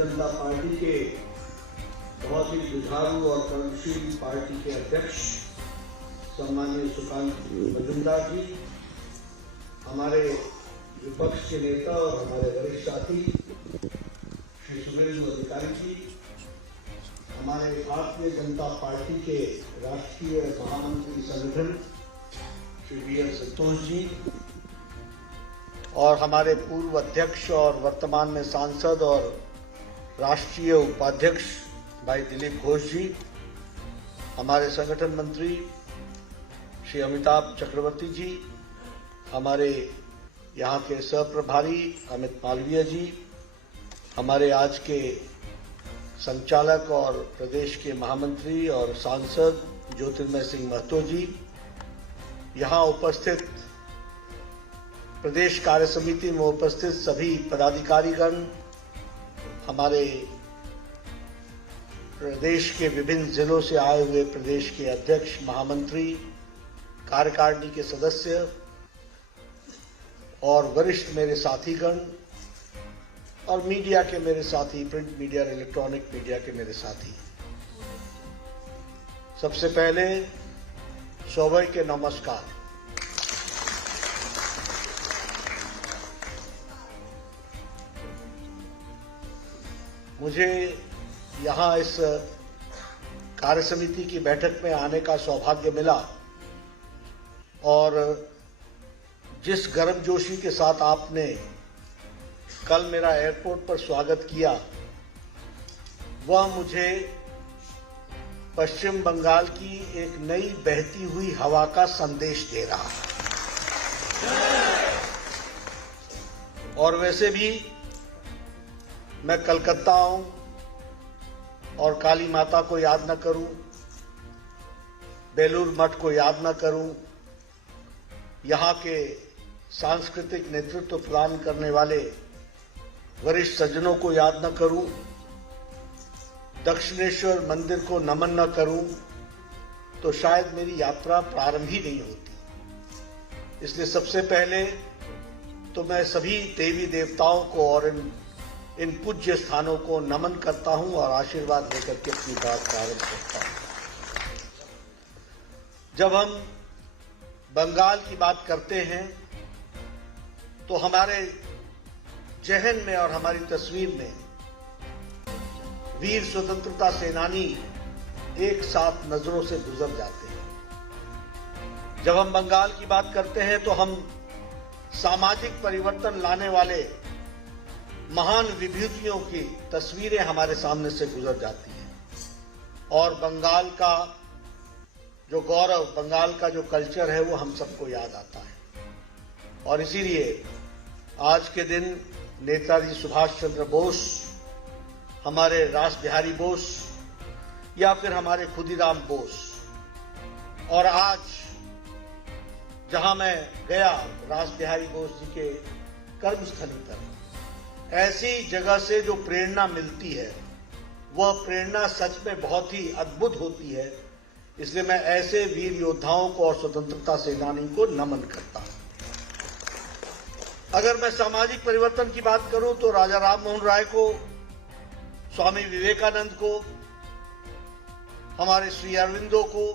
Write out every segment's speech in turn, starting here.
जनता party के बहुत ही जुझारू और कर्मशील पार्टी के अध्यक्ष सम्माननीय सुकांत मजूमदार जी, हमारे विपक्ष के नेता और हमारे वरिष्ठ साथी श्री सुमेंदु अधिकारी जी, हमारे भारतीय जनता पार्टी के राष्ट्रीय महामंत्री संगठन श्री वी.एल. संतोष जी और हमारे पूर्व अध्यक्ष और वर्तमान में सांसद और राष्ट्रीय उपाध्यक्ष भाई दिलीप घोष जी, हमारे संगठन मंत्री श्री अमिताभ चक्रवर्ती जी, हमारे यहाँ के सह प्रभारी अमित मालवीय जी, हमारे आज के संचालक और प्रदेश के महामंत्री और सांसद ज्योतिर्मय सिंह महतो जी, यहाँ उपस्थित प्रदेश कार्य समिति में उपस्थित सभी पदाधिकारीगण, हमारे प्रदेश के विभिन्न जिलों से आए हुए प्रदेश के अध्यक्ष, महामंत्री, कार्यकारिणी के सदस्य और वरिष्ठ मेरे साथीगण और मीडिया के मेरे साथी, प्रिंट मीडिया और इलेक्ट्रॉनिक मीडिया के मेरे साथी, सबसे पहले सौभय के नमस्कार। मुझे यहाँ इस कार्य समिति की बैठक में आने का सौभाग्य मिला और जिस गर्मजोशी के साथ आपने कल मेरा एयरपोर्ट पर स्वागत किया, वह मुझे पश्चिम बंगाल की एक नई बहती हुई हवा का संदेश दे रहा है। और वैसे भी मैं कलकत्ता आऊं और काली माता को याद न करूं, बेलूर मठ को याद न करूं, यहाँ के सांस्कृतिक नेतृत्व प्रदान करने वाले वरिष्ठ सज्जनों को याद न करूं, दक्षिणेश्वर मंदिर को नमन न करूं, तो शायद मेरी यात्रा प्रारंभ ही नहीं होती। इसलिए सबसे पहले तो मैं सभी देवी देवताओं को और इन पूज्य स्थानों को नमन करता हूं और आशीर्वाद लेकर के अपनी बात प्रारंभ करता हूं। जब हम बंगाल की बात करते हैं तो हमारे जहन में और हमारी तस्वीर में वीर स्वतंत्रता सेनानी एक साथ नजरों से गुजर जाते हैं। जब हम बंगाल की बात करते हैं तो हम सामाजिक परिवर्तन लाने वाले महान विभूतियों की तस्वीरें हमारे सामने से गुजर जाती हैं और बंगाल का जो गौरव, बंगाल का जो कल्चर है, वो हम सबको याद आता है। और इसीलिए आज के दिन नेताजी सुभाष चंद्र बोस, हमारे रास बिहारी बोस या फिर हमारे खुदीराम बोस, और आज जहां मैं गया रास बिहारी बोस जी के कर्मस्थली पर, ऐसी जगह से जो प्रेरणा मिलती है, वह प्रेरणा सच में बहुत ही अद्भुत होती है। इसलिए मैं ऐसे वीर योद्धाओं को और स्वतंत्रता सेनानी को नमन करता हूं। अगर मैं सामाजिक परिवर्तन की बात करूं तो राजा राम मोहन राय को, स्वामी विवेकानंद को, हमारे श्री अरविंदो को,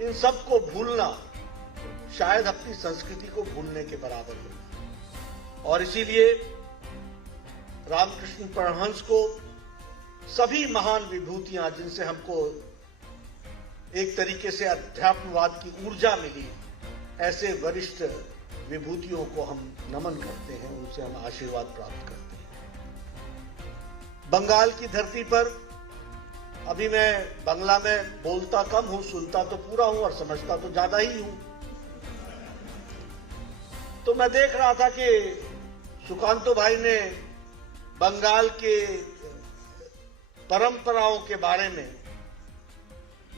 इन सबको भूलना शायद अपनी संस्कृति को भूलने के बराबर है। और इसीलिए रामकृष्ण परमहंस को, सभी महान विभूतियां जिनसे हमको एक तरीके से अध्यात्मवाद की ऊर्जा मिली, ऐसे वरिष्ठ विभूतियों को हम नमन करते हैं, उनसे हम आशीर्वाद प्राप्त करते हैं। बंगाल की धरती पर अभी मैं बंगला में बोलता कम हूं, सुनता तो पूरा हूं और समझता तो ज्यादा ही हूं। तो मैं देख रहा था कि सुकांतो भाई ने बंगाल के परंपराओं के बारे में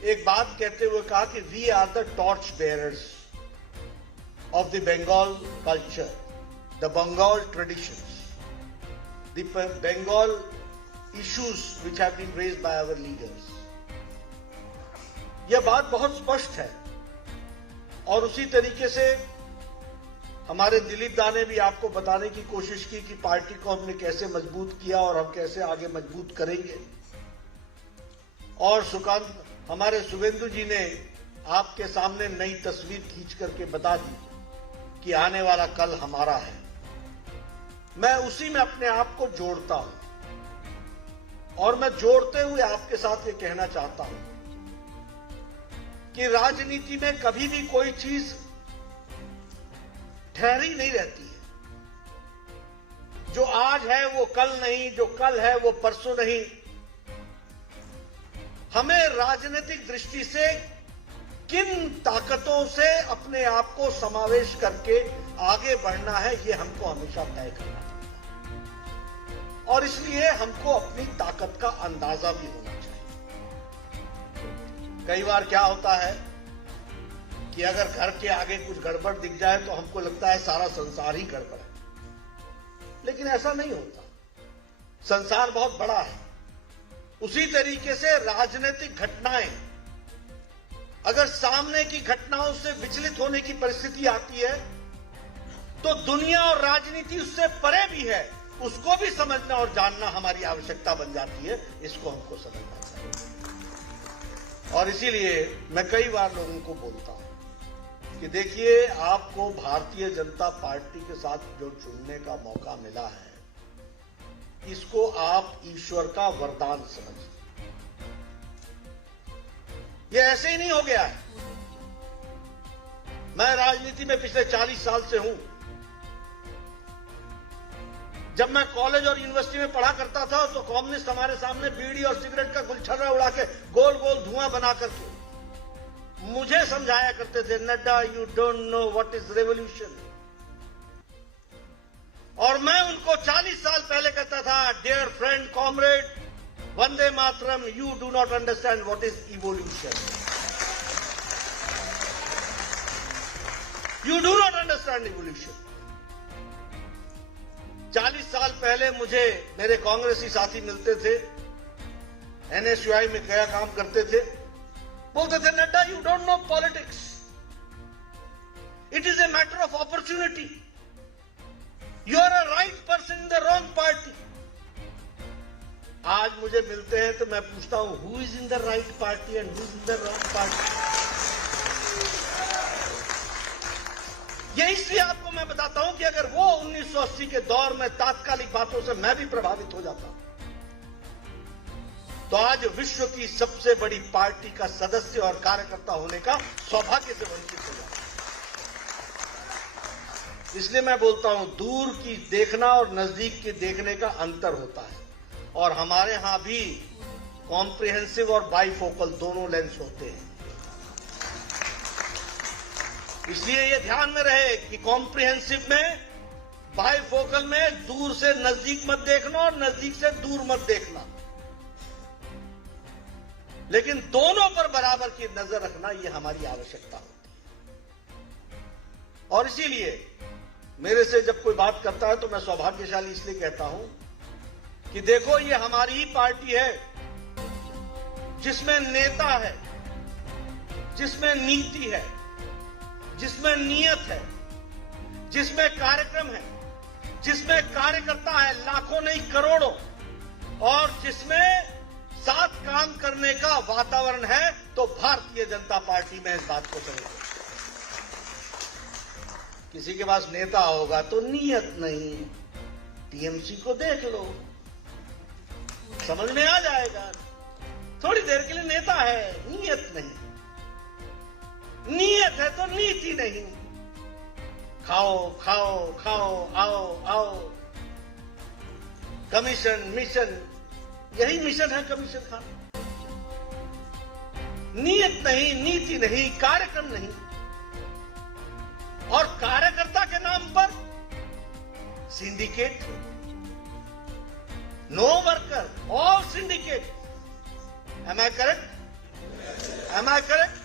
एक बात कहते हुए कहा कि we are the torch bearers of the Bengal culture, the Bengal traditions, the Bengal issues which have been raised by our leaders. यह बात बहुत स्पष्ट है। और उसी तरीके से हमारे दिलीप दा ने भी आपको बताने की कोशिश की कि पार्टी को हमने कैसे मजबूत किया और हम कैसे आगे मजबूत करेंगे। और सुकांत हमारे शुभेंदु जी ने आपके सामने नई तस्वीर खींच करके बता दी कि आने वाला कल हमारा है। मैं उसी में अपने आप को जोड़ता हूं और मैं जोड़ते हुए आपके साथ ये कहना चाहता हूं कि राजनीति में कभी भी कोई चीज ठहरी नहीं रहती है। जो आज है वो कल नहीं, जो कल है वो परसों नहीं। हमें राजनीतिक दृष्टि से किन ताकतों से अपने आप को समावेश करके आगे बढ़ना है, ये हमको हमेशा तय करना पड़ता है और इसलिए हमको अपनी ताकत का अंदाजा भी होना चाहिए। कई बार क्या होता है कि अगर घर के आगे कुछ गड़बड़ दिख जाए तो हमको लगता है सारा संसार ही गड़बड़ है, लेकिन ऐसा नहीं होता। संसार बहुत बड़ा है। उसी तरीके से राजनीतिक घटनाएं अगर सामने की घटनाओं से विचलित होने की परिस्थिति आती है तो दुनिया और राजनीति उससे परे भी है, उसको भी समझना और जानना हमारी आवश्यकता बन जाती है। इसको हमको समझना चाहिए। और इसीलिए मैं कई बार लोगों को बोलता हूं कि देखिए, आपको भारतीय जनता पार्टी के साथ जो जुड़ने का मौका मिला है, इसको आप ईश्वर का वरदान समझिए। ये ऐसे ही नहीं हो गया है। मैं राजनीति में पिछले 40 साल से हूं। जब मैं कॉलेज और यूनिवर्सिटी में पढ़ा करता था तो कम्युनिस्ट हमारे सामने बीड़ी और सिगरेट का गुलछर्रा उड़ा के गोल गोल धुआं बना करके मुझे समझाया करते थे, Nadda you don't know what is revolution. और मैं उनको 40 साल पहले कहता था, dear friend comrade, Vande Mataram, you do not understand what is evolution. You do not understand evolution. 40 साल पहले मुझे मेरे कांग्रेसी साथी मिलते थे, एनएसयूआई में क्या काम करते थे, बोलते थे, Nadda you don't know politics, it is a matter of opportunity, you are a right person in the wrong party. आज मुझे मिलते हैं तो मैं पूछता हूं, who is in the right party and who is in the wrong party. ये इसलिए आपको मैं बताता हूं कि अगर वो 1980 के दौर में तात्कालिक बातों से मैं भी प्रभावित हो जाता तो आज विश्व की सबसे बड़ी पार्टी का सदस्य और कार्यकर्ता होने का सौभाग्य से वंचित हो जाता। इसलिए मैं बोलता हूं, दूर की देखना और नजदीक की देखने का अंतर होता है और हमारे यहां भी कॉम्प्रिहेंसिव और बाइफोकल दोनों लेंस होते हैं। इसलिए ये ध्यान में रहे कि कॉम्प्रिहेंसिव में, बाइफोकल में दूर से नजदीक मत देखना और नजदीक से दूर मत देखना, लेकिन दोनों पर बराबर की नजर रखना, ये हमारी आवश्यकता होती है। और इसीलिए मेरे से जब कोई बात करता है तो मैं सौभाग्यशाली इसलिए कहता हूं कि देखो, ये हमारी ही पार्टी है जिसमें नेता है, जिसमें नीति है, जिसमें नियत है, जिसमें कार्यक्रम है, जिसमें कार्यकर्ता है लाखों नहीं करोड़ों, और जिसमें साथ काम करने का वातावरण है, तो भारतीय जनता पार्टी में इस बात को समझो। किसी के पास नेता होगा तो नियत नहीं, टीएमसी को देख लो, समझ में आ जाएगा। थोड़ी देर के लिए नेता है, नियत नहीं, नियत है तो नीति नहीं। खाओ खाओ खाओ, आओ आओ, कमीशन मिशन, यही मिशन है कमीशन खाना। नियत नहीं, नीति नहीं, कार्यक्रम नहीं, और कार्यकर्ता के नाम पर syndicate, no worker, all syndicate. Am I correct? Am I correct?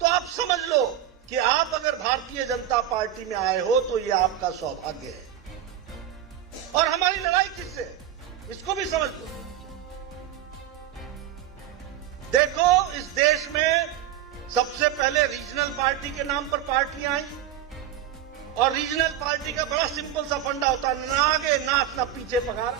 तो आप समझ लो कि आप अगर भारतीय जनता पार्टी में आए हो तो ये आपका सौभाग्य है। और हमारी लड़ाई किससे, इसको भी समझ लो। देखो, इस देश में सबसे पहले रीजनल पार्टी के नाम पर पार्टियां आई, और रीजनल पार्टी का बड़ा सिंपल सा फंडा होता है, ना आगे नाच, ना पीछे पगार,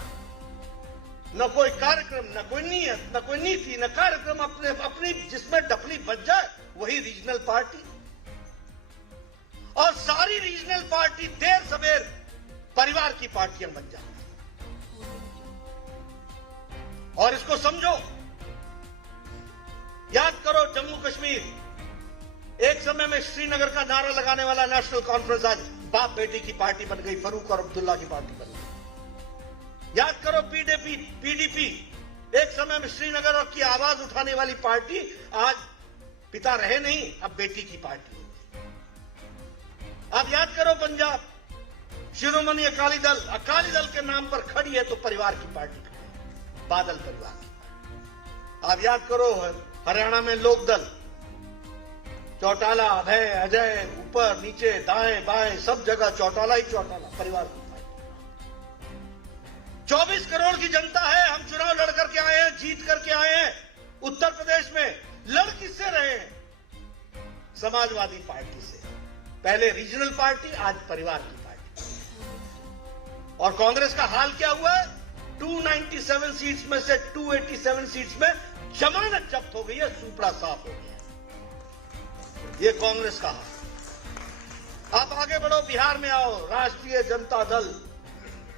न कोई कार्यक्रम, न कोई नियत, न कोई नीति, न कार्यक्रम, अपनी जिसमें डफली बच जाए वही रीजनल पार्टी। और सारी रीजनल पार्टी देर सवेर परिवार की पार्टियां बन जाती। और इसको समझो, याद करो जम्मू कश्मीर एक समय में श्रीनगर का नारा लगाने वाला नेशनल कॉन्फ्रेंस आज बाप बेटी की पार्टी बन गई, फरूक और अब्दुल्ला की पार्टी बन गई। याद करो पीडीपी एक समय में श्रीनगर की आवाज उठाने वाली पार्टी आज पिता रहे नहीं, अब बेटी की पार्टी हो गई। अब याद करो पंजाब, शिरोमणि अकाली दल के नाम पर खड़ी है तो परिवार की पार्टी खड़ी है, बादल परिवार की पार्टी। अब याद करो हरियाणा में लोकदल, चौटाला, अभय, अजय, ऊपर नीचे दाएं बाएं सब जगह चौटाला ही चौटाला, परिवार की पार्टी। 24 करोड़ की जनता है, हम चुनाव लड़ करके आए हैं, जीत करके आए हैं। उत्तर प्रदेश में लड़ किससे रहे हैं? समाजवादी पार्टी से। पहले रीजनल पार्टी, आज परिवार की पार्टी। और कांग्रेस का हाल क्या हुआ है? 297 सीट्स में से 287 सीट्स में जमानत जब्त हो गई है, सुपड़ा साफ हो गया। ये कांग्रेस का हाल। आप आगे बढ़ो, बिहार में आओ, राष्ट्रीय जनता दल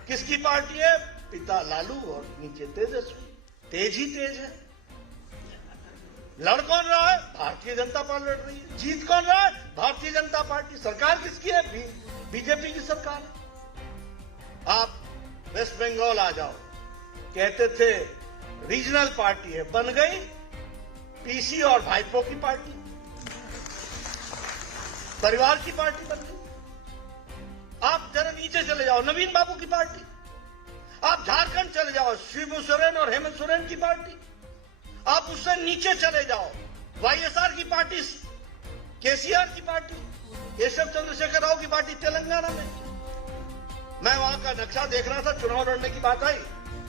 किसकी पार्टी है? पिता लालू और नीचे तेजस्वी। तेज ही तेज है। लड़ कौन रहा है? भारतीय जनता पार्टी लड़ रही है। जीत कौन रहा है? भारतीय जनता पार्टी। सरकार किसकी है? बीजेपी की सरकार है। आप वेस्ट बंगाल आ जाओ, कहते थे रीजनल पार्टी है, बन गई पीसी और भाइपो की पार्टी, परिवार की पार्टी बन गई। आप जरा नीचे चले जाओ, नवीन बाबू की पार्टी। आप झारखंड चले जाओ, शिबू सोरेन और हेमंत सोरेन की पार्टी। आप उससे नीचे चले जाओ, वाईएसआर की पार्टी, केसीआर की पार्टी, केशव चंद्रशेखर राव की पार्टी तेलंगाना में। मैं वहां का नक्शा देख रहा था, चुनाव लड़ने की बात आई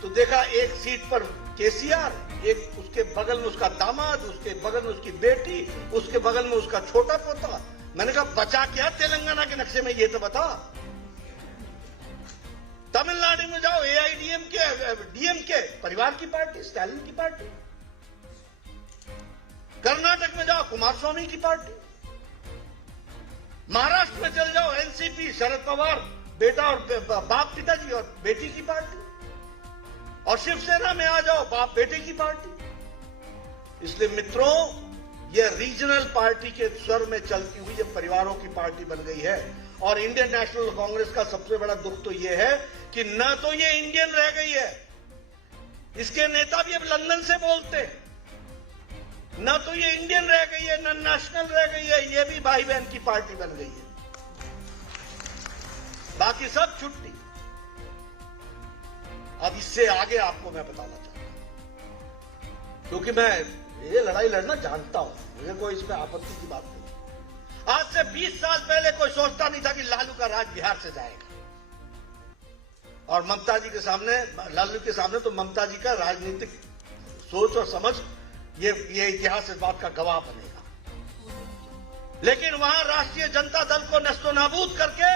तो देखा एक सीट पर केसीआर, एक उसके बगल में उसका दामाद, उसके बगल में उसकी बेटी, उसके बगल में उसका छोटा पोता। मैंने कहा बचा क्या तेलंगाना के नक्शे में, ये तो बता। तमिलनाडु में जाओ, डीएमके परिवार की पार्टी, स्टालिन की पार्टी। कर्नाटक में जाओ, कुमारस्वामी की पार्टी। महाराष्ट्र में चल जाओ, एनसीपी, शरद पवार, बेटा और बाप, पिताजी और बेटी की पार्टी। और शिवसेना में आ जाओ, बाप बेटे की पार्टी। इसलिए मित्रों, यह रीजनल पार्टी के स्वर में चलती हुई ये परिवारों की पार्टी बन गई है। और इंडियन नेशनल कांग्रेस का सबसे बड़ा दुख तो यह है कि न तो ये इंडियन रह गई है, इसके नेता भी अब लंदन से बोलते हैं, न तो ये इंडियन रह गई है, न नेशनल रह गई है, ये भी भाई बहन की पार्टी बन गई है। बाकी सब छुट्टी। अब इससे आगे आपको मैं बताना चाहता हूं, क्योंकि मैं ये लड़ाई लड़ना जानता हूं, मुझे कोई इसमें आपत्ति की बात नहीं। आज से 20 साल पहले कोई सोचता नहीं था कि लालू का राज बिहार से जाएगा। और ममता जी के सामने, लालू के सामने तो ममता जी का राजनीतिक सोच और समझ, ये इतिहास इस बात का गवाह बनेगा। लेकिन वहां राष्ट्रीय जनता दल को नस्तोनाबूद करके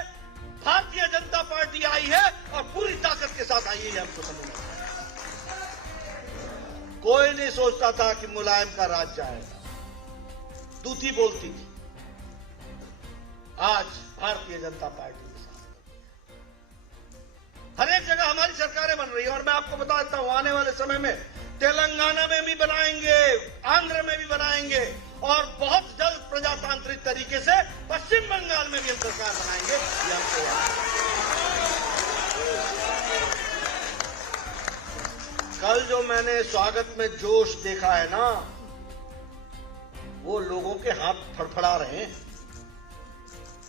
भारतीय जनता पार्टी आई है और पूरी ताकत के साथ आई है, हमको समझना। कोई नहीं सोचता था कि मुलायम का राज जाएगा, दूती बोलती थी। आज भारतीय जनता पार्टी के साथ हर एक जगह हमारी सरकारें बन रही है। और मैं आपको बता देता हूं, आने वाले समय में तेलंगाना में भी बनाएंगे, आंध्र में भी बनाएंगे, और बहुत जल्द प्रजातांत्रिक तरीके से पश्चिम बंगाल में भी हम सरकार बनाएंगे। ये हमको याद है। कल जो मैंने स्वागत में जोश देखा है ना, वो लोगों के हाथ फड़फड़ा रहे हैं,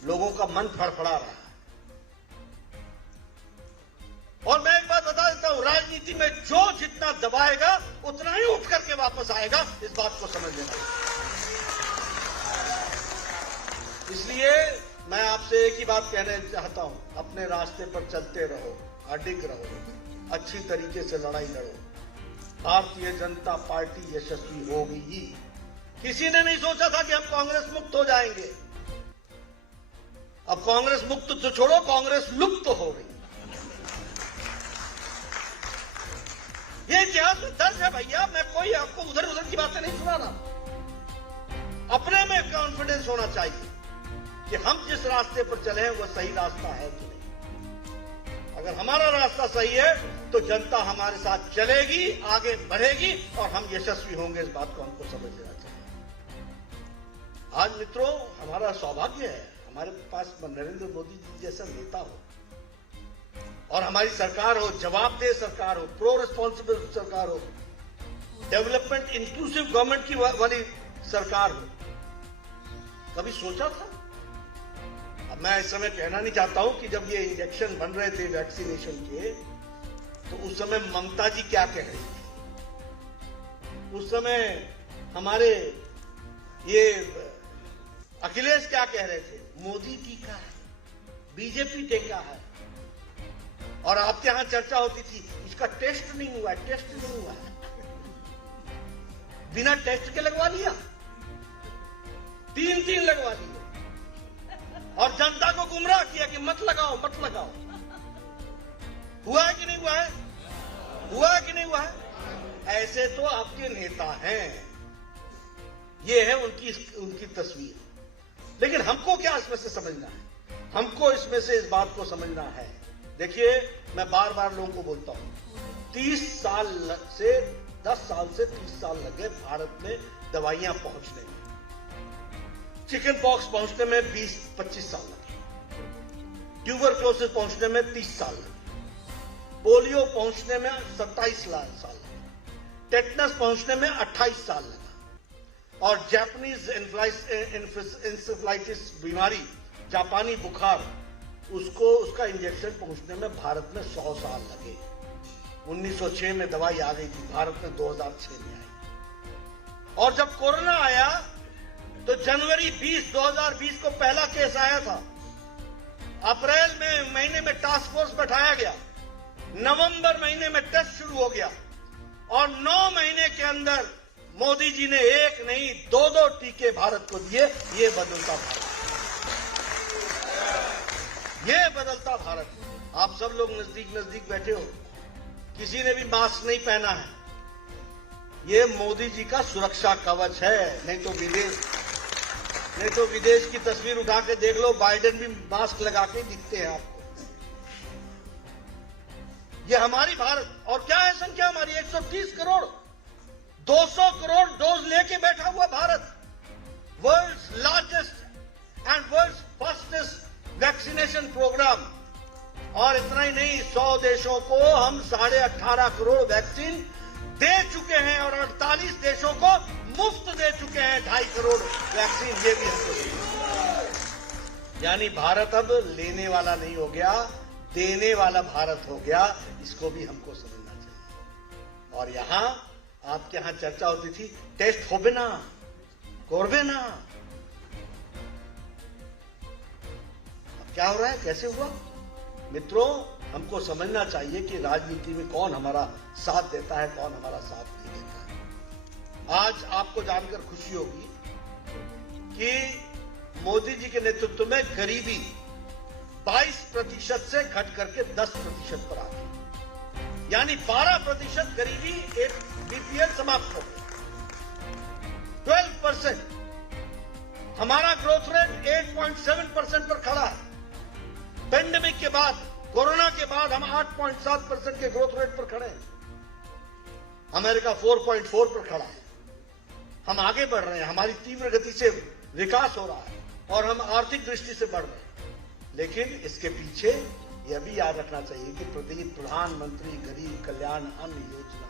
लोगों का मन फड़फड़ा रहा है। और मैं एक बात बता देता हूं, राजनीति में जो जितना दबाएगा उतना ही उठ करके वापस आएगा, इस बात को समझ लेना। इसलिए मैं आपसे एक ही बात कहने चाहता हूं, अपने रास्ते पर चलते रहो, अडिग रहो, अच्छी तरीके से लड़ाई लड़ो। भारतीय जनता पार्टी यशस्वी होगी ही। किसी ने नहीं सोचा था कि हम कांग्रेस मुक्त हो जाएंगे। अब कांग्रेस मुक्त तो छोड़ो, कांग्रेस लुप्त हो रही। ये इतिहास में दर्ज है भैया। मैं कोई आपको उधर उधर की बातें नहीं सुना रहा। अपने में कॉन्फिडेंस होना चाहिए कि हम जिस रास्ते पर चले हैं वो सही रास्ता है कि नहीं। अगर हमारा रास्ता सही है तो जनता हमारे साथ चलेगी, आगे बढ़ेगी और हम यशस्वी होंगे। इस बात को हमको समझ लेना चाहिए। आज मित्रों, हमारा सौभाग्य है हमारे पास नरेंद्र मोदी जी जैसा नेता हो और हमारी सरकार हो, जवाबदेह सरकार हो, प्रो रिस्पॉन्सिबल सरकार हो, डेवलपमेंट इंक्लूसिव गवर्नमेंट की वाली सरकार हो। कभी सोचा था? अब मैं इस समय कहना नहीं चाहता हूं कि जब ये इंजेक्शन बन रहे थे वैक्सीनेशन के, तो उस समय ममता जी क्या कह रही थी, उस समय हमारे ये अखिलेश क्या कह रहे थे, मोदी टीका है, बीजेपी टीका है। और आपके यहां चर्चा होती थी इसका टेस्ट नहीं हुआ, टेस्ट नहीं हुआ, बिना टेस्ट के लगवा लिया, 3 लगवा लिए और जनता को गुमराह किया कि मत लगाओ मत लगाओ। हुआ है कि नहीं हुआ है? हुआ है कि नहीं हुआ है? ऐसे तो आपके नेता हैं। ये है उनकी तस्वीर। लेकिन हमको क्या इसमें से समझना है? हमको इसमें से इस बात को समझना है। देखिए, मैं बार बार लोगों को बोलता हूं, 10 साल से 30 साल लगे भारत में दवाइयां पहुंचने में। चिकन पॉक्स पहुंचने में 20-25 साल लगे, ट्यूबरक्लोसिस पहुंचने में 30 साल लगे, पोलियो पहुंचने में 27 साल लगे, टेटनस पहुंचने में 28 साल लगा और जापानीज इंसेफ्लाइटिस बीमारी, जापानी बुखार, उसका इंजेक्शन पहुंचने में भारत में 100 साल लगे। 1906 में दवाई आ गई थी, भारत में 2006 में आई। और जब कोरोना आया तो जनवरी 2020 को पहला केस आया था। अप्रैल महीने में टास्क फोर्स बैठाया गया, नवंबर महीने में टेस्ट शुरू हो गया और 9 महीने के अंदर मोदी जी ने 1 नहीं 2 टीके भारत को दिए। ये बदलता भारत, ये बदलता भारत। आप सब लोग नजदीक बैठे हो, किसी ने भी मास्क नहीं पहना है। ये मोदी जी का सुरक्षा कवच है। नहीं तो विदेश की तस्वीर उठा के देख लो, बाइडेन भी मास्क लगा के दिखते हैं आपको। ये हमारी भारत, और क्या है संख्या हमारी, 130 करोड़, 200 करोड़ डोज लेके बैठा हुआ Bharat, world's largest and world's fastest vaccination programme. और इतना ही नहीं, 100 देशों को हम 18.5 करोड़ वैक्सीन दे चुके हैं और 48 देशों को मुफ्त दे चुके हैं 2.5 करोड़ वैक्सीन। ये भी हमको, यानी भारत अब लेने वाला नहीं हो गया, देने वाला भारत हो गया। इसको भी हमको समझना चाहिए। और यहां आपके यहां चर्चा होती थी टेस्ट होबे ना, करबे ना। अब क्या हो रहा है, कैसे हुआ? मित्रों, हमको समझना चाहिए कि राजनीति में कौन हमारा साथ देता है, कौन हमारा साथ नहीं देता है। आज आपको जानकर खुशी होगी कि मोदी जी के नेतृत्व में गरीबी 22% से घट करके 10% पर आ गई, यानी 12% गरीबी, एक बीपीएल समाप्त हो गई। 12% हमारा ग्रोथ रेट 8.7% पर खड़ा है। पेंडेमिक के बाद, कोरोना के बाद हम 8.7% के ग्रोथ रेट पर खड़े हैं। अमेरिका 4.4 पर खड़ा है। हम आगे बढ़ रहे हैं, हमारी तीव्र गति से विकास हो रहा है और हम आर्थिक दृष्टि से बढ़ रहे हैं। लेकिन इसके पीछे यह भी याद रखना चाहिए कि प्रधानमंत्री गरीब कल्याण अन्न योजना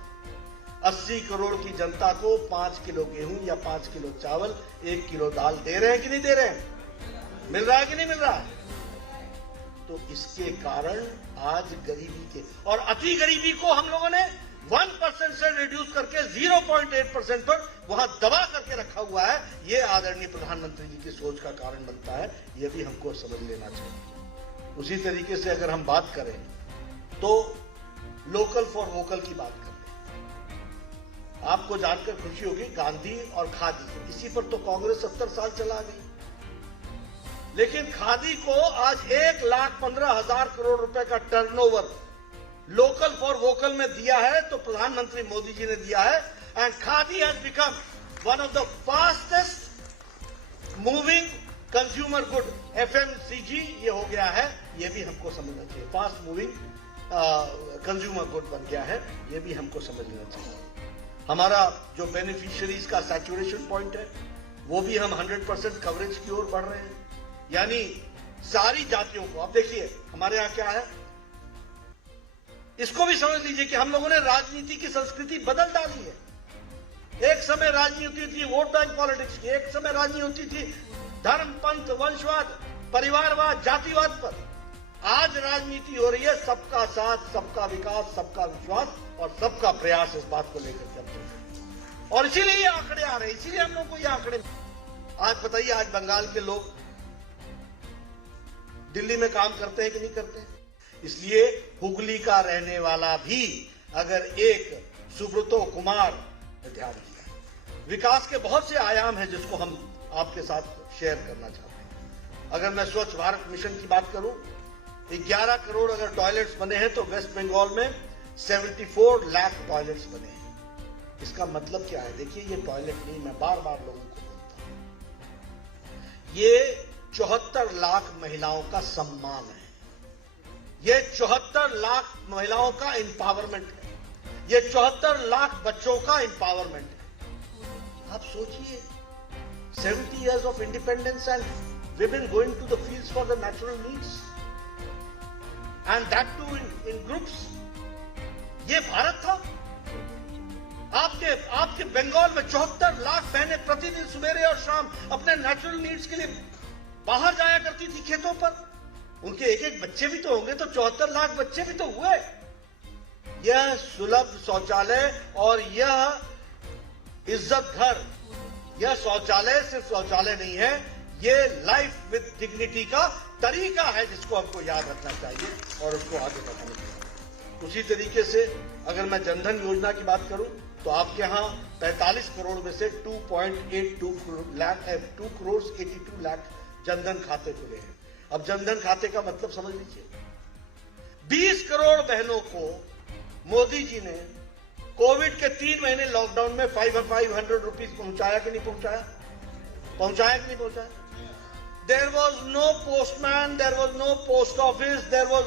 80 करोड़ की जनता को 5 किलो गेहूं या 5 किलो चावल, 1 किलो दाल दे रहे हैं कि नहीं दे रहे हैं? मिल रहा है कि नहीं मिल रहा है? तो इसके कारण आज गरीबी के और अति गरीबी को हम लोगों ने 1% से रिड्यूस करके 0.8% पर वहां दबा करके रखा हुआ है। यह आदरणीय प्रधानमंत्री जी की सोच का कारण बनता है। यह भी हमको समझ लेना चाहिए। उसी तरीके से अगर हम बात करें तो लोकल फॉर वोकल की बात करें, आपको जानकर खुशी होगी, गांधी और खादी, इसी पर तो कांग्रेस 70 साल चला गई। लेकिन खादी को आज 1,15,000 करोड़ रुपए का टर्नओवर लोकल फॉर वोकल में दिया है, तो प्रधानमंत्री मोदी जी ने दिया है। And khadi has become one of the fastest moving consumer good, FMCG ये हो गया है, ये भी हमको समझना चाहिए। फास्ट मूविंग कंज्यूमर गुड बन गया है, ये भी हमको समझ लेना चाहिए। हमारा जो बेनिफिशियरीज का सैचुरेशन पॉइंट है, वो भी हम 100% कवरेज की ओर बढ़ रहे हैं, यानी सारी जातियों को। अब देखिए हमारे यहां क्या है, इसको भी समझ लीजिए कि हम लोगों ने राजनीति की संस्कृति बदल डाली है। एक समय राजनीति थी वोट बैंक पॉलिटिक्स की, एक समय राजनीति थी धर्म, पंथ, वंशवाद, परिवारवाद, जातिवाद पर। आज राजनीति हो रही है सबका साथ, सबका विकास, सबका विश्वास और सबका प्रयास, इस बात को लेकर के हम चल रहे हैं। और इसीलिए ये आंकड़े आ रहे हैं, इसीलिए हम लोग को ये आंकड़े। आज बताइए, आज बंगाल के लोग दिल्ली में काम करते हैं कि नहीं करते हैं? इसलिए हुगली का रहने वाला भी अगर एक सुब्रतो कुमार, ध्यान दिया, विकास के बहुत से आयाम हैं जिसको हम आपके साथ शेयर करना चाहते हैं। अगर मैं स्वच्छ भारत मिशन की बात करूं, 11 करोड़ अगर टॉयलेट्स बने हैं तो वेस्ट बंगाल में 74 लाख टॉयलेट्स बने हैं। इसका मतलब क्या है? देखिए, ये टॉयलेट नहीं, मैं बार बार लोगों को बोलता हूं, ये 74 लाख महिलाओं का सम्मान है, ये 74 लाख महिलाओं का एम्पावरमेंट है, ये 74 लाख बच्चों का एम्पावरमेंट है। आप सोचिए, 70 years of independence and women going to the fields for the natural needs, and that too in groups. ये भारत था। आपके बंगाल में 74 लाख बहनें प्रतिदिन सवेरे और शाम अपने नेचुरल नीड्स के लिए बाहर जाया करती थी खेतों पर। उनके एक एक बच्चे भी तो होंगे, तो 74 लाख बच्चे भी तो हुए। यह सुलभ शौचालय और यह इज्जत घर, यह शौचालय सिर्फ शौचालय नहीं है, ये लाइफ विद डिग्निटी का तरीका है जिसको हमको याद रखना चाहिए और उसको आगे बढ़ाना चाहिए। उसी तरीके से अगर मैं जनधन योजना की बात करूं तो आपके यहां 45 करोड़ में से 2.82 करोड़ 82 लाख जनधन खाते खुले हैं। अब जनधन खाते का मतलब समझ लीजिए, 20 करोड़ बहनों को मोदी जी ने कोविड के 3 महीने लॉकडाउन में 500 रुपीज पहुंचाया कि नहीं पहुंचाया? पहुंचाया कि नहीं पहुंचाया? There was no postman, there was no post office, there was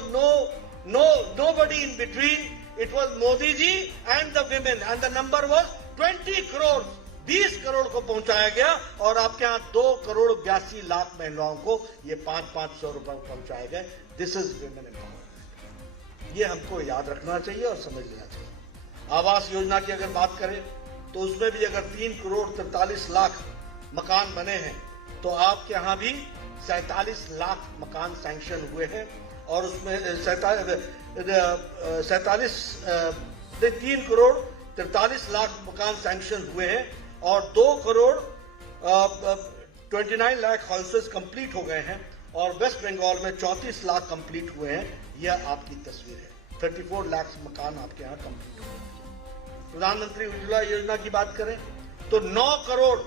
nobody in between. It was Modi ji and the women, and the number was 20 crore. 20 crore को पहुंचाया गया और आपके यहाँ 2 करोड़ 82 लाख महिलाओं को ये 500 रुपए पहुंचाए गए। This is women empowerment. ये हमको याद रखना चाहिए और समझ लेना चाहिए। आवास योजना की अगर बात करें तो उसमें भी अगर 3 करोड़ 43 लाख मकान बने हैं तो आपके यहां भी 47 लाख मकान सैंक्शन हुए हैं और उसमें 3 करोड़ 43 लाख मकान सैंक्शन हुए हैं और 2 करोड़ 29 लाख हाउसेस कंप्लीट हो गए हैं और वेस्ट बंगाल में 34 लाख कंप्लीट हुए हैं। यह आपकी तस्वीर है। 34 लाख मकान आपके यहां कंप्लीट हुए हैं। प्रधानमंत्री उज्ज्वला योजना की बात करें तो 9 करोड़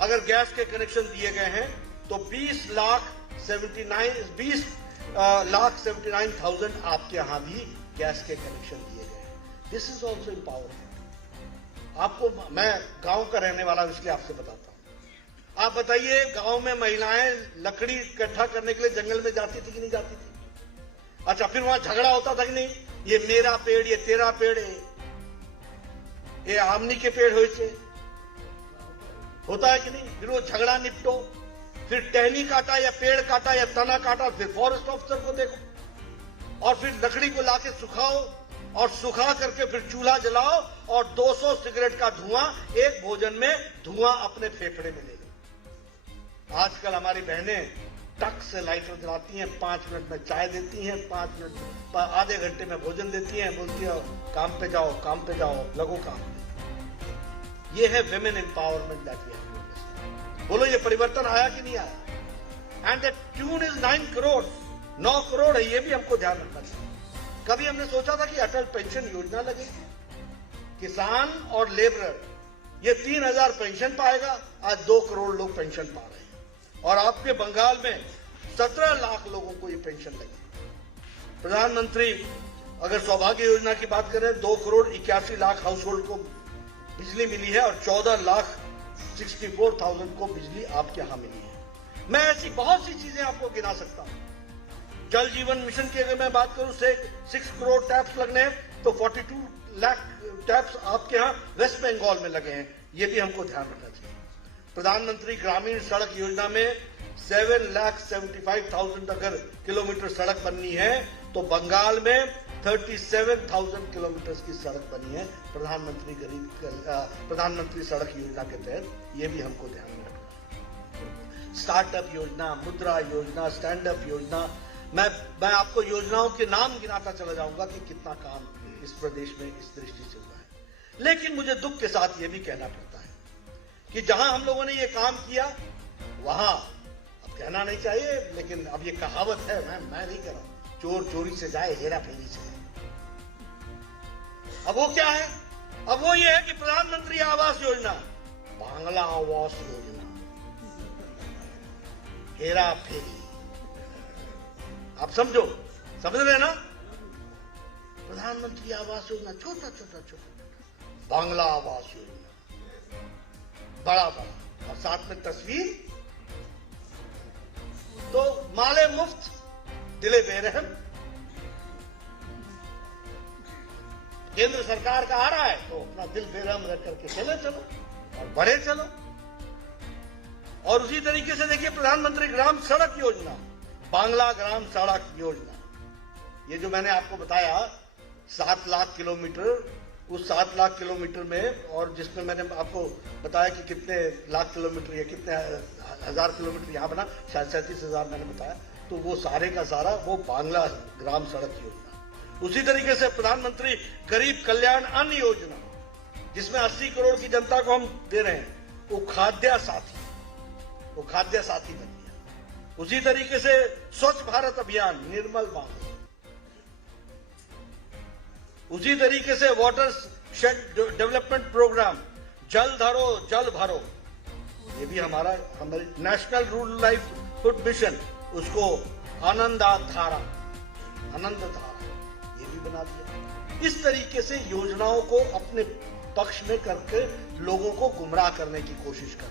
अगर गैस के कनेक्शन दिए गए हैं तो 20 लाख 79,000 आपके यहां भी गैस के कनेक्शन दिए गए हैं। This is also empowerment. आपको, मैं गांव का रहने वाला हूं इसलिए आपसे बताता हूं। आप बताइए, गांव में महिलाएं लकड़ी इकट्ठा करने के लिए जंगल में जाती थी कि नहीं जाती थी? अच्छा, फिर वहां झगड़ा होता था कि नहीं? ये मेरा पेड़, ये तेरा पेड़ है, ये आमनी के पेड़ होता है कि नहीं? फिर वो झगड़ा निपटो, फिर टहनी काटा या पेड़ काटा या तना काटा, फिर फॉरेस्ट ऑफिसर को देखो और फिर लकड़ी को लाके सुखाओ और सुखा करके फिर चूल्हा जलाओ और 200 सिगरेट का धुआं एक भोजन में धुआं अपने फेफड़े में ले लो। आजकल हमारी बहनें टक से लाइटर जलाती हैं, 5 मिनट में चाय देती हैं, 5 मिनट आधे घंटे में भोजन देती हैं, बोलती है काम पे जाओ, काम पे जाओ, लगो काम पे। ये है women empowerment that we have. बोलो, ये परिवर्तन आया कि नहीं आया? And the tune is 9 crore, 9 crore है, ये भी हमको ध्यान रखना चाहिए। कभी हमने सोचा था कि अटल पेंशन योजना लगेगी, किसान और लेबरर ये 3,000 पेंशन पाएगा, आज 2 करोड़ लोग पेंशन पा रहे हैं। और आपके बंगाल में 17 लाख लोगों को ये पेंशन लगी। प्रधानमंत्री अगर सौभाग्य योजना की बात करें 2,81,00,000 हाउस होल्ड को बिजली मिली है और 14,64,000 को बिजली आपके यहां मिली है। मैं ऐसी बहुत सी चीजें आपको गिना सकता हूं। जल जीवन मिशन की अगर मैं बात करूं 6 करोड़ टैप्स लगने हैं तो 42 लाख टैप्स आपके यहां वेस्ट बंगाल में लगे हैं। ये भी हमको ध्यान रखना चाहिए। प्रधानमंत्री ग्रामीण सड़क योजना में 7,75,000 अगर किलोमीटर सड़क बननी है तो बंगाल में 37,000 किलोमीटर की सड़क बनी है प्रधानमंत्री सड़क योजना के तहत। ये भी हमको ध्यान में रखना है। स्टार्टअप योजना, मुद्रा योजना, स्टैंड अप योजना, मैं आपको योजनाओं के नाम गिनाता चला जाऊंगा कि कितना काम इस प्रदेश में इस दृष्टि से हुआ है। लेकिन मुझे दुख के साथ ये भी कहना पड़ता है कि जहां हम लोगों ने ये काम किया वहां, अब कहना नहीं चाहिए लेकिन अब ये कहावत है, मैं नहीं कह रहा हूं, चोर चोरी से जाए हेरा फेरी से। अब वो क्या है? अब वो ये है कि प्रधानमंत्री आवास योजना, बांग्ला आवास योजना, हेरा फेरी। आप समझ रहे ना? प्रधानमंत्री आवास योजना छोटा, बांग्ला आवास योजना बड़ा, और साथ में तस्वीर तो माले मुफ्त दिले बेरहम। केंद्र सरकार का आ रहा है तो अपना दिल बेरहम रख करके चलो और बढ़े चलो। और उसी तरीके से देखिए प्रधानमंत्री ग्राम सड़क योजना, बांग्ला ग्राम सड़क योजना, ये जो मैंने आपको बताया 7 लाख किलोमीटर, उस 7 लाख किलोमीटर में, और जिसमें मैंने आपको बताया कि कितने लाख किलोमीटर या कितने हजार किलोमीटर यहां बना, शायद 37,000 मैंने बताया, तो वो सारे का सारा वो बांग्ला ग्राम सड़क योजना। उसी तरीके से प्रधानमंत्री गरीब कल्याण अन्न योजना, जिसमें 80 करोड़ की जनता को हम दे रहे हैं, वो खाद्य साथी बन गया। उसी तरीके से स्वच्छ भारत अभियान, निर्मल भारत। उसी तरीके से वाटर शेड डेवलपमेंट प्रोग्राम, जल धरो जल भरो, ये भी हमारे नेशनल रूरल लाइवलीहुड मिशन, उसको आनंद धारा ये भी बना दिया। इस तरीके से योजनाओं को अपने पक्ष में करके लोगों को गुमराह करने की कोशिश कर।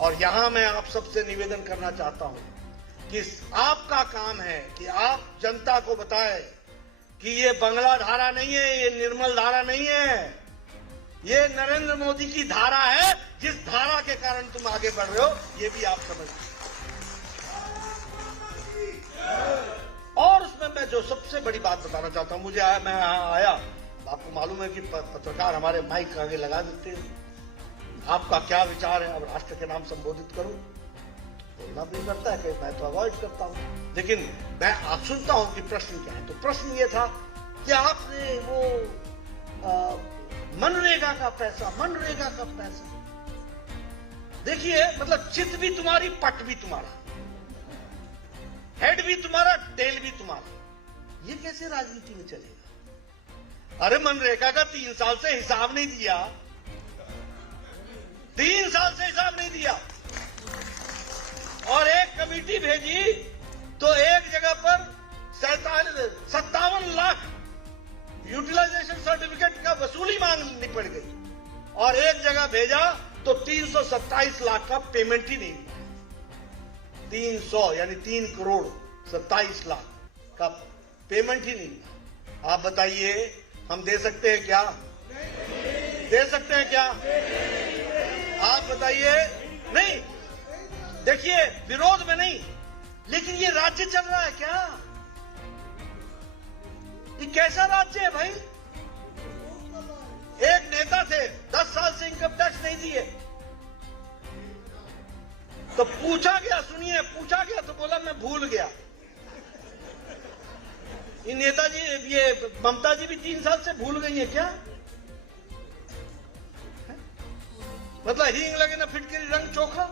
और यहां मैं आप सबसे निवेदन करना चाहता हूं कि आपका काम है कि आप जनता को बताएं कि ये बंगला धारा नहीं है, ये निर्मल धारा नहीं है, ये नरेंद्र मोदी की धारा है, जिस धारा के कारण तुम आगे बढ़ रहे हो, ये भी आप समझिए। और उसमें मैं जो सबसे बड़ी बात बताना चाहता हूं, मैं यहां आया, आपको मालूम है कि पत्रकार हमारे माइक आगे लगा देते हैं, आपका क्या विचार है, अब राष्ट्र के नाम संबोधित करूं, बोलना भी करता है कि मैं तो अवॉइड करता हूं, लेकिन मैं आप सुनता हूं कि प्रश्न क्या है। तो प्रश्न ये था कि आपने वो मनरेगा का पैसा, देखिए मतलब चित भी तुम्हारी, पट भी तुम्हारा, हेड भी तुम्हारा, टेल भी तुम्हारा, ये कैसे राजनीति में चलेगा? अरे मनरेगा का 3 साल से हिसाब नहीं दिया, 3 साल से हिसाब नहीं दिया, और एक कमेटी भेजी तो एक जगह पर 57 लाख यूटिलाइजेशन सर्टिफिकेट का वसूली मांगनी पड़ गई, और एक जगह भेजा तो 327 लाख का पेमेंट ही नहीं हुआ। 300 यानी 3 करोड़ 27 लाख का पेमेंट ही नहीं हुआ। आप बताइए हम दे सकते हैं क्या? दे सकते हैं क्या? आप बताइए। नहीं, देखिए विरोध में नहीं, लेकिन ये राज्य चल रहा है क्या? ये कैसा राज्य है भाई? एक नेता थे 10 साल से इनकम टैक्स नहीं दिए, तो पूछा गया, सुनिए, पूछा गया तो बोला मैं भूल गया। ये नेताजी, ये ममता जी भी 3 साल से भूल गई है क्या? मतलब हींग लगे ना फिटकरी रंग चोखा।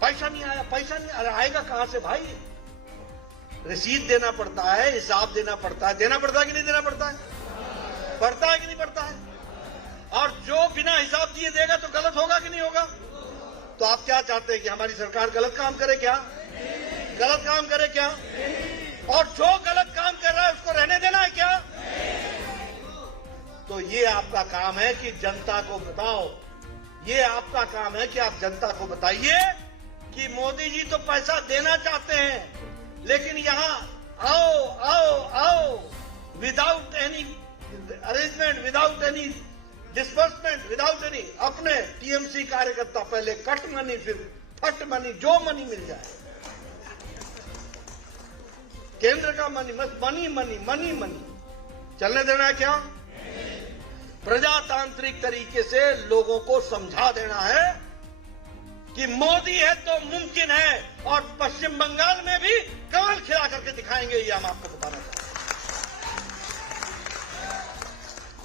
पैसा नहीं आया, पैसा नहीं, अरे आएगा कहां से भाई? रसीद देना पड़ता है, हिसाब देना पड़ता है, देना पड़ता है कि नहीं देना पड़ता है? पड़ता है कि नहीं पड़ता है? और जो बिना हिसाब दिए देगा तो गलत होगा कि नहीं होगा? तो आप क्या चाहते हैं कि हमारी सरकार गलत काम करे क्या? गलत काम करे क्या? और जो गलत काम कर रहा है उसको रहने देना है क्या? तो ये आपका काम है कि जनता को बताओ, ये आपका काम है कि आप जनता को बताइए कि मोदी जी तो पैसा देना चाहते हैं, लेकिन यहां आओ आओ आओ without any arrangement, without any disbursement, without any, अपने टीएमसी कार्यकर्ता पहले कट मनी फिर फट मनी, जो मनी मिल जाए, केंद्र का मनी, बस मनी मनी मनी मनी चलने देना है क्या? प्रजातांत्रिक तरीके से लोगों को समझा देना है कि मोदी है तो मुमकिन है, और पश्चिम बंगाल में भी कमल खिला करके दिखाएंगे, ये हम आपको बताना चाहते हैं।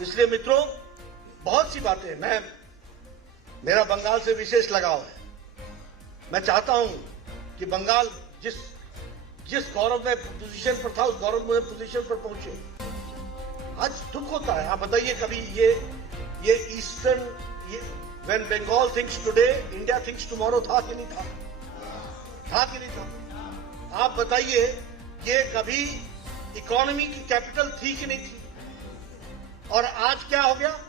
इसलिए मित्रों, बहुत सी बातें, मेरा बंगाल से विशेष लगाव है। मैं चाहता हूं कि बंगाल जिस गौरव में पोजीशन पर था उस गौरव में पोजीशन पर पहुंचे। आज दुख होता है। आप बताइए, कभी ये eastern, when Bengal thinks today India thinks tomorrow था कि नहीं था? था कि नहीं था? आप बताइए, ये कभी इकोनॉमी की कैपिटल थी कि नहीं थी? और आज क्या हो गया?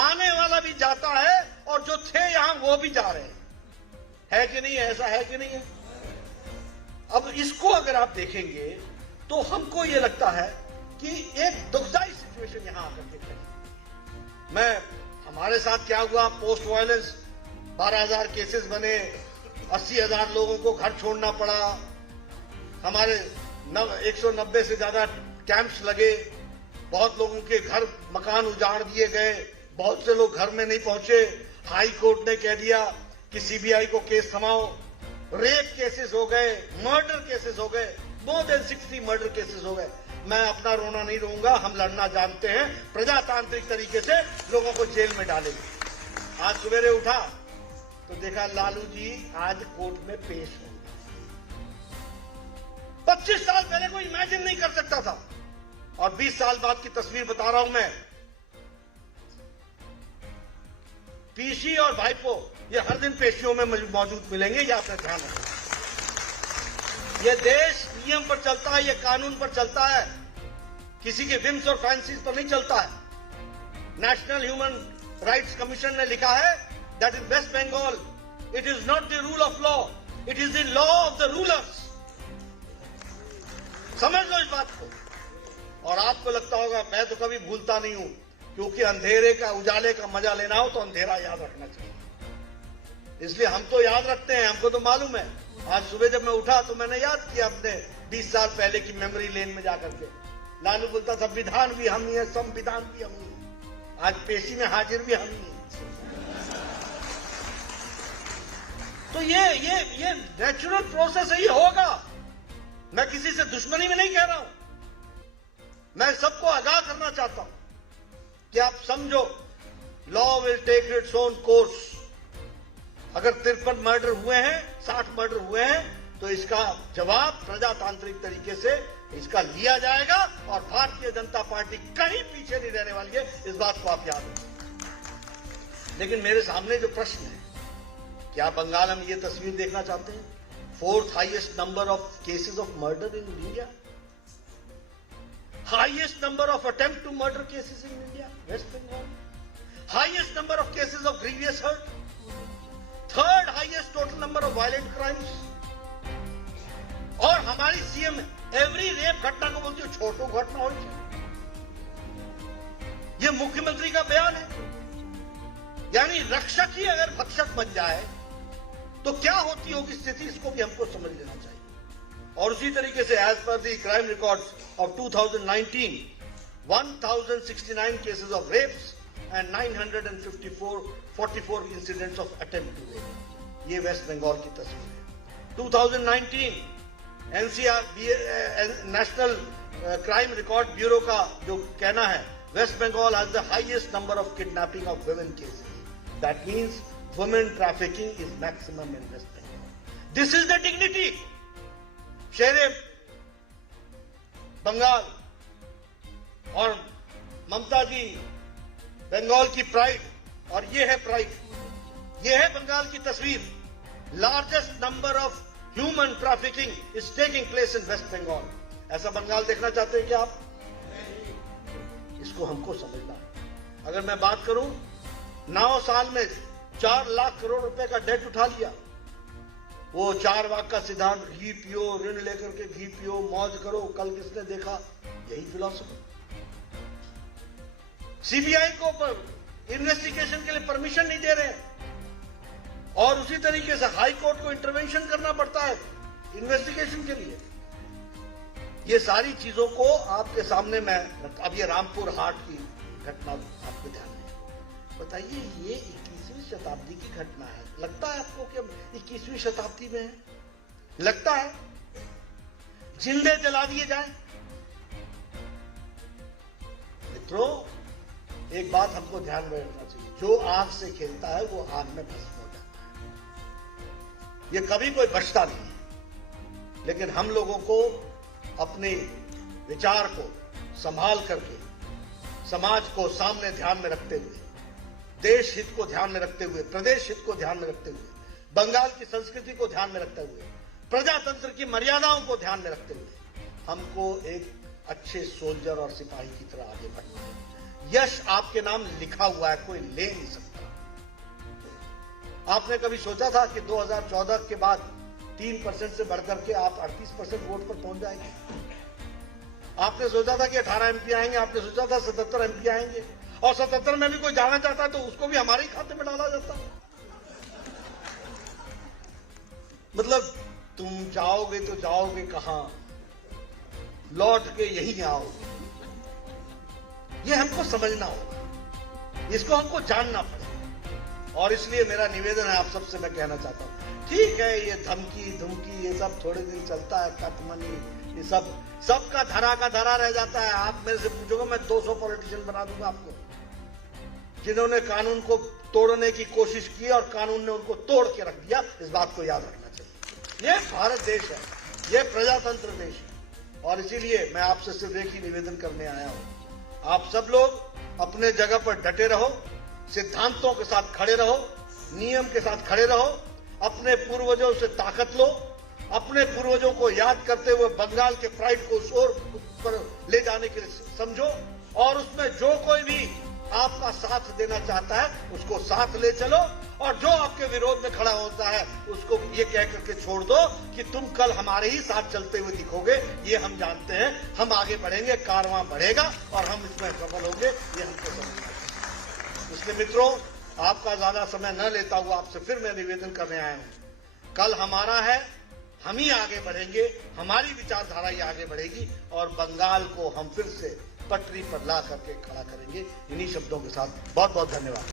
आने वाला भी जाता है और जो थे यहां वो भी जा रहे हैं। है कि नहीं है? ऐसा है कि नहीं है? अब इसको अगर आप देखेंगे तो हमको ये लगता है कि एक दुखदायी सिचुएशन यहां आकर के खड़ी। हमारे साथ क्या हुआ? पोस्ट वायलेंस 12,000 केसेस बने, 80,000 लोगों को घर छोड़ना पड़ा, हमारे 190 से ज्यादा कैंप्स लगे, बहुत लोगों के घर मकान उजाड़ दिए गए, बहुत से लोग घर में नहीं पहुंचे। हाई कोर्ट ने कह दिया कि सीबीआई को केस थमाओ। रेप केसेस हो गए, मर्डर केसेस हो गए, मोर देन 60 मर्डर केसेस हो गए। मैं अपना रोना नहीं रोऊंगा, हम लड़ना जानते हैं, प्रजातांत्रिक तरीके से लोगों को जेल में डालेंगे। आज सवेरे उठा तो देखा लालू जी आज कोर्ट में पेश होंगे। 25 साल पहले कोई इमेजिन नहीं कर सकता था, और 20 साल बाद की तस्वीर बता रहा हूं मैं। पीसी और भाईपो ये हर दिन पेशियों में मौजूद मिलेंगे, ये आपका ध्यान रखें। ये देश नियम पर चलता है, ये कानून पर चलता है, किसी के विम्स और फैंसीज पर नहीं चलता है। नेशनल ह्यूमन राइट्स कमीशन ने लिखा है that in West Bengal it is not the rule of law, it is the law of the rulers. समझ लो इस बात को। और आपको लगता होगा मैं तो कभी भूलता नहीं हूं, क्योंकि अंधेरे का उजाले का मजा लेना हो तो अंधेरा याद रखना चाहिए। इसलिए हम तो याद रखते हैं, हमको तो मालूम है। आज सुबह जब मैं उठा तो मैंने याद किया अपने 20 साल पहले की मेमोरी लेन में जाकर के। लालू बोलता था विधान भी हम ही है, संविधान भी हम ही है। आज पेशी में हाजिर भी हम ही है। तो ये नेचुरल प्रोसेस ही होगा। मैं किसी से दुश्मनी में नहीं कह रहा हूं, मैं सबको आगाह करना चाहता हूं कि आप समझो, law will take its own course. अगर 53 मर्डर हुए हैं, 60 मर्डर हुए हैं, तो इसका जवाब प्रजातांत्रिक तरीके से इसका लिया जाएगा, और भारतीय जनता पार्टी कहीं पीछे नहीं रहने वाली है। इस बात को आप याद रखें। लेकिन मेरे सामने जो प्रश्न है, क्या बंगाल हम ये तस्वीर देखना चाहते हैं? 4th highest number of cases of murder in India, highest number of attempt to murder cases in India, West Bengal, highest number of cases of grievous hurt, 3rd highest total number of violent crimes. और हमारी CM every rape घटना को बोलती है छोटो घटना हो। ये मुख्यमंत्री का बयान है। यानी रक्षक ही अगर भक्षक बन जाए तो क्या होती होगी स्थिति, इसको भी हमको समझ लेना चाहिए। और उसी तरीके से as per the crime records of 2019, 1069 cases of rapes and 944 incidents of attempt to rape. ये वेस्ट बंगाल की तस्वीर है। 2019 NCR national crime record bureau का जो कहना है, West Bengal has the highest number of kidnapping of women cases. That means women trafficking is maximum in West Bengal. This is the dignity. शेरे बंगाल और ममता जी बंगाल की प्राइड, और ये है प्राइड, ये है बंगाल की तस्वीर। Largest number of human trafficking is taking place in West Bengal. ऐसा बंगाल देखना चाहते हैं क्या आप? इसको हमको समझना है। अगर मैं बात करूं, 9 साल में 4 लाख करोड़ रुपए का डेट उठा लिया। वो 4 वाक का सिद्धांत, घी पियो, ऋण लेकर के घी पियो, मौज करो, कल किसने देखा, यही फिलॉसफी। सीबीआई को इन्वेस्टिगेशन के लिए परमिशन नहीं दे रहे हैं और उसी तरीके से हाई कोर्ट को इंटरवेंशन करना पड़ता है इन्वेस्टिगेशन के लिए। ये सारी चीजों को आपके सामने मैं, अब ये रामपुर हाट की घटना आपके ध्यान में, बताइए ये 21वीं शताब्दी की घटना है। लगता है आपको कि हम 21वीं शताब्दी में हैं? लगता है जिंदे जला दिए जाए? मित्रों, एक बात हमको ध्यान में रखना चाहिए, जो आग से खेलता है वो आग में भस्म हो जाता है। ये कभी कोई बचता नहीं है। लेकिन हम लोगों को अपने विचार को संभाल करके, समाज को सामने ध्यान में रखते हुए, देश हित को ध्यान में रखते हुए, प्रदेश हित को ध्यान में रखते हुए, बंगाल की संस्कृति को ध्यान में रखते हुए, प्रजातंत्र की मर्यादाओं को ध्यान में रखते हुए हमको एक अच्छे सोल्जर और सिपाही की तरह आगे बढ़ना है। यश आपके नाम लिखा हुआ है, कोई ले नहीं सकता। आपने कभी सोचा था कि 2014 के बाद 3% से बढ़कर के आप 38% वोट पर पहुंच जाएंगे? आपने सोचा था कि 18 एमपी आएंगे, आपने सोचा था 77 एमपी आएंगे, और 77 में भी कोई जाना चाहता है तो उसको भी हमारे ही खाते में डाला जाता है। मतलब तुम जाओगे तो जाओगे कहां, लौट के यहीं आओगे। ये हमको समझना होगा, इसको हमको जानना पड़ेगा। और इसलिए मेरा निवेदन है आप सबसे, मैं कहना चाहता हूं, ठीक है ये धमकी धुमकी ये सब थोड़े दिन चलता है, कटमनी ये सबका धरा का धरा रह जाता है। आप मेरे से पूछोगे, मैं 200 पॉलिटिशियन बना दूंगा आपको, जिन्होंने कानून को तोड़ने की कोशिश की और कानून ने उनको तोड़ के रख दिया। इस बात को याद रखना चाहिए। ये भारत देश है, ये प्रजातंत्र देश है, और इसीलिए मैं आपसे सिर्फ एक ही निवेदन करने आया हूं, आप सब लोग अपने जगह पर डटे रहो, सिद्धांतों के साथ खड़े रहो, नियम के साथ खड़े रहो, अपने पूर्वजों से ताकत लो, अपने पूर्वजों को याद करते हुए बंगाल के प्राइड को उस ओर पर ले जाने के लिए समझो, और उसमें जो कोई भी आपका साथ देना चाहता है उसको साथ ले चलो, और जो आपके विरोध में खड़ा होता है उसको ये कह करके छोड़ दो कि तुम कल हमारे ही साथ चलते हुए दिखोगे। ये हम जानते हैं, हम आगे बढ़ेंगे, कारवां बढ़ेगा और हम इसमें सफल होंगे, ये हमको समझना है। इसलिए मित्रों, आपका ज्यादा समय न लेता हुआ आपसे फिर मैं निवेदन करने आया हूं, कल हमारा है, हम ही आगे बढ़ेंगे, हमारी विचारधारा ही आगे बढ़ेगी और बंगाल को हम फिर से पटरी पर ला करके खड़ा करेंगे। इन्हीं शब्दों के साथ बहुत बहुत धन्यवाद।